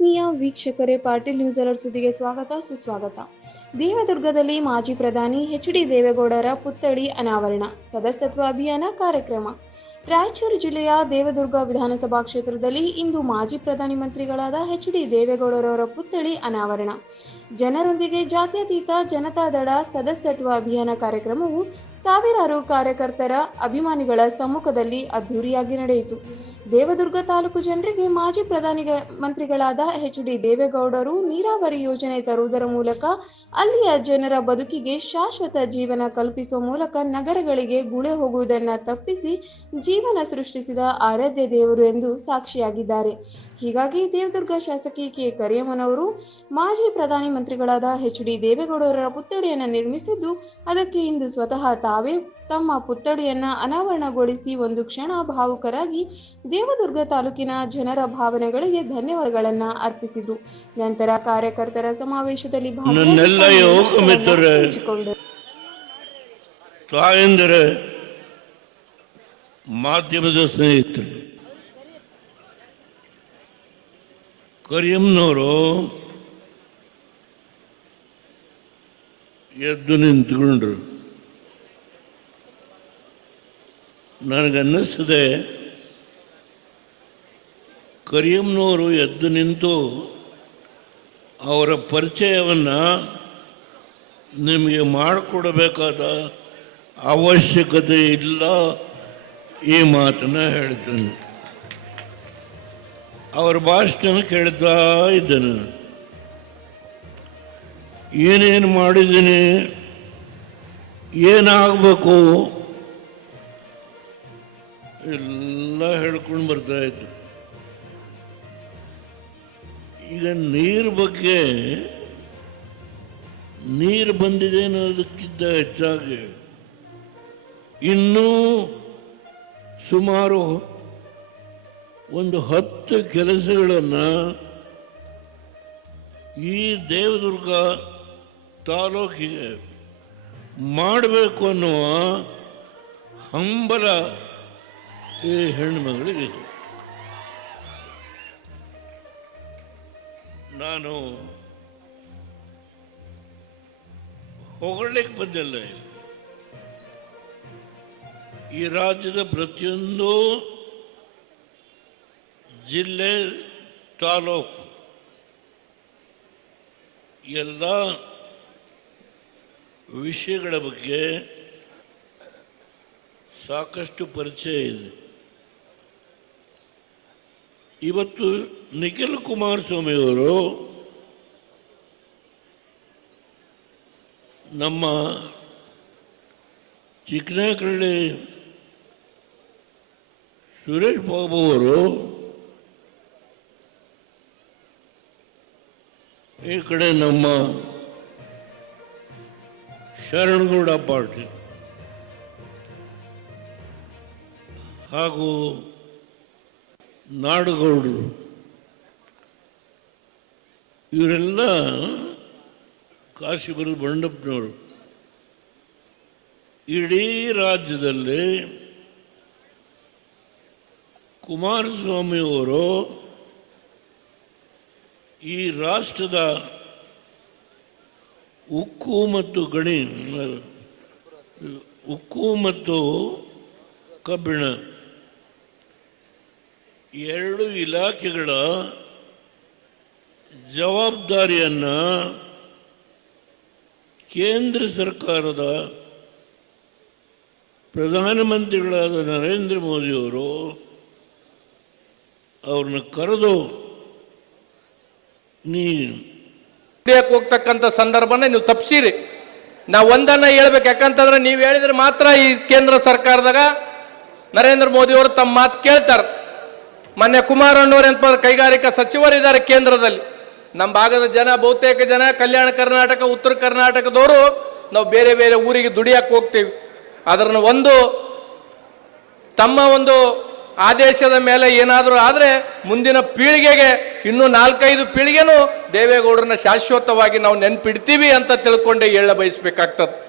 ವೀಕ್ಷಕರೇ, Patil news alert ಸುದ್ದಿಗೆ ಸ್ವಾಗತ, ಸುಸ್ವಾಗತ. ದೇವದುರ್ಗದಲ್ಲಿ ಮಾಜಿ ಪ್ರಧಾನಿ ಎಚ್ ಡಿ ದೇವೇಗೌಡರ ಪುತ್ಥಳಿ ಅನಾವರಣ, ಸದಸ್ಯತ್ವ ಅಭಿಯಾನ ಕಾರ್ಯಕ್ರಮ. ರಾಯಚೂರು ಜಿಲ್ಲೆಯ ದೇವದುರ್ಗ ವಿಧಾನಸಭಾ ಕ್ಷೇತ್ರದಲ್ಲಿ ಇಂದು ಮಾಜಿ ಪ್ರಧಾನಿ ಮಂತ್ರಿಗಳಾದ ಎಚ್ ಡಿ ದೇವೇಗೌಡರವರ ಪುತ್ಥಳಿ ಅನಾವರಣ. ಜನರೊಂದಿಗೆ ಜಾತ್ಯತೀತ ಜನತಾದಳ ಸದಸ್ಯತ್ವ ಅಭಿಯಾನ ಕಾರ್ಯಕ್ರಮವು ಸಾವಿರಾರು ಕಾರ್ಯಕರ್ತರ ಅಭಿಮಾನಿಗಳ ಸಮ್ಮುಖದಲ್ಲಿ ಅದ್ದೂರಿಯಾಗಿ ನಡೆಯಿತು. ದೇವದುರ್ಗ ತಾಲೂಕು ಜನರಿಗೆ ಮಾಜಿ ಪ್ರಧಾನಿ ಮಂತ್ರಿಗಳಾದ ಎಚ್ ಡಿ ದೇವೇಗೌಡರು ನೀರಾವರಿ ಯೋಜನೆ ತರುವುದರ ಮೂಲಕ ಅಲ್ಲಿಯ ಜನರ ಬದುಕಿಗೆ ಶಾಶ್ವತ ಜೀವನ ಕಲ್ಪಿಸುವ ಮೂಲಕ ನಗರಗಳಿಗೆ ಗುಳೆ ಹೋಗುವುದನ್ನು ತಪ್ಪಿಸಿ ಜೀವನ ಸೃಷ್ಟಿಸಿದ ಆರಾಧ್ಯ ದೇವರು ಎಂದು ಸಾಕ್ಷಿಯಾಗಿದ್ದಾರೆ. ಹೀಗಾಗಿ ದೇವದುರ್ಗ ಶಾಸಕಿ ಕೆ. ಕರಿಯಮ್ಮನವರು ಮಾಜಿ ಪ್ರಧಾನಿ ಮಂತ್ರಿಗಳಾದ ಎಚ್ ಡಿ ದೇವೇಗೌಡರ ಪುತ್ಥಳಿಯನ್ನು ನಿರ್ಮಿಸಿದ್ದು ಅದಕ್ಕೆ ಇಂದು ಸ್ವತಃ ತಾವೇ ತಮ್ಮ ಪುತ್ಥಳಿಯನ್ನ ಅನಾವರಣಗೊಳಿಸಿ ಒಂದು ಕ್ಷಣ ಭಾವುಕರಾಗಿ ದೇವದುರ್ಗ ತಾಲೂಕಿನ ಜನರ ಭಾವನೆಗಳಿಗೆ ಧನ್ಯವಾದಗಳನ್ನ ಅರ್ಪಿಸಿದ್ರು ನಂತರ ಕಾರ್ಯಕರ್ತರ ಸಮಾವೇಶದಲ್ಲಿ. ಮಾಧ್ಯಮದ ಸ್ನೇಹಿತರು ಕರಿಯಮ್ಮನವರು ಎದ್ದು ನಿಂತ್ಕೊಂಡ್ರು. ನನಗನ್ನಿಸ್ತದೆ ಕರಿಯಮ್ನವರು ಎದ್ದು ನಿಂತು ಅವರ ಪರಿಚಯವನ್ನು ನಿಮಗೆ ಮಾಡಿಕೊಡಬೇಕಾದ ಅವಶ್ಯಕತೆ ಇಲ್ಲ ಈ ಮಾತನ್ನು ಹೇಳ್ತೇನೆ ಅವರ ಭಾಷಣ ಕೇಳ್ತಾ ಇದ್ದೇನೆ ಏನೇನು ಮಾಡಿದ್ದೀನಿ, ಏನಾಗಬೇಕು? ಎಲ್ಲ ಹೇಳ್ಕೊಂಡು ಬರ್ತಾ ಇದ್ರು. ಈಗ ನೀರು ಬಗ್ಗೆ, ನೀರು ಬಂದಿದೆ ಅನ್ನೋದಕ್ಕಿಂತ ಹೆಚ್ಚಾಗಿ ಇನ್ನೂ ಸುಮಾರು ಒಂದು ಹತ್ತು ಕೆಲಸಗಳನ್ನು ಈ ದೇವದುರ್ಗ ತಾಲೂಕಿಗೆ ಮಾಡಬೇಕು ಅನ್ನುವ ಹಂಬಲ ಈ ಹೆಣ್ಮಗಳಿಗೆ ನಾನು ಹೊಗಳಲಿಕ್ಕೆ ಬಂದಿಲ್ಲ ಈ ರಾಜ್ಯದ ಪ್ರತಿಯೊಂದು ಜಿಲ್ಲೆ, ತಾಲೂಕು, ಎಲ್ಲ ವಿಷಯಗಳ ಬಗ್ಗೆ ಸಾಕಷ್ಟು ಪರಿಚಯ ಇದೆ. ಇವತ್ತು ನಿಖಿಲ್ ಕುಮಾರಸ್ವಾಮಿಯವರು ನಮ್ಮ ಚಿಕ್ಕನಕಳ್ಳಿ ಸುರೇಶ್ ಬಾಬು ಅವರು ಈ ಕಡೆ ನಮ್ಮ ಶರಣಗೌಡ ಪಾರ್ಟಿ ಹಾಗೂ ನಾಡುಗೌಡರು ಇವರೆಲ್ಲ ಕಾಶಿಪುರದ ಬಂಡಪ್ಪನವರು ಇಡೀ ರಾಜ್ಯದಲ್ಲಿ ಕುಮಾರಸ್ವಾಮಿಯವರು ಈ ರಾಷ್ಟ್ರದ ಉಕ್ಕು ಮತ್ತು ಗಣಿ, ಉಕ್ಕು ಮತ್ತು ಕಬ್ಬಿಣ, ಎರಡು ಇಲಾಖೆಗಳ ಜವಾಬ್ದಾರಿಯನ್ನು ಕೇಂದ್ರ ಸರ್ಕಾರದ ಪ್ರಧಾನಮಂತ್ರಿಗಳಾದ ನರೇಂದ್ರ ಮೋದಿಯವರು ಅವ್ರನ್ನ ಕರೆದು ನೀ ಕುಡಿಯಕ್ಕೆ ಹೋಗ್ತಕ್ಕಂಥ ಸಂದರ್ಭನ ನೀವು ತಪ್ಪಿಸಿರಿ ನಾವು ಒಂದನ್ನ ಹೇಳ್ಬೇಕು, ಯಾಕಂತಂದ್ರೆ ನೀವು ಹೇಳಿದ್ರೆ ಮಾತ್ರ ಈ ಕೇಂದ್ರ ಸರ್ಕಾರದಾಗ ನರೇಂದ್ರ ಮೋದಿ ಅವರು ತಮ್ಮ ಮಾತು ಕೇಳ್ತಾರೆ. ಮೊನ್ನೆ ಕುಮಾರಣ್ಣವ್ರು ಎಂತ ಕೈಗಾರಿಕಾ ಸಚಿವರಿದ್ದಾರೆ ಕೇಂದ್ರದಲ್ಲಿ. ನಮ್ಮ ಭಾಗದ ಜನ, ಬಹುತೇಕ ಜನ ಕಲ್ಯಾಣ ಕರ್ನಾಟಕ, ಉತ್ತರ ಕರ್ನಾಟಕದವರು ನಾವು ಬೇರೆ ಬೇರೆ ಊರಿಗೆ ದುಡಿಯಕ್ಕೆ ಹೋಗ್ತೀವಿ. ಅದರನ್ನು ಒಂದು ತಮ್ಮ ಒಂದು ಆದೇಶದ ಮೇಲೆ ಏನಾದರೂ ಆದರೆ ಮುಂದಿನ ಪೀಳಿಗೆಗೆ ಇನ್ನೂ ನಾಲ್ಕೈದು ಪೀಳಿಗೆನೂ ದೇವೇಗೌಡರನ್ನ ಶಾಶ್ವತವಾಗಿ ನಾವು ನೆನ್ಪಿಡ್ತೀವಿ ಅಂತ ತಿಳ್ಕೊಂಡೇ ಹೇಳ ಬಯಸ್ಬೇಕಾಗ್ತದೆ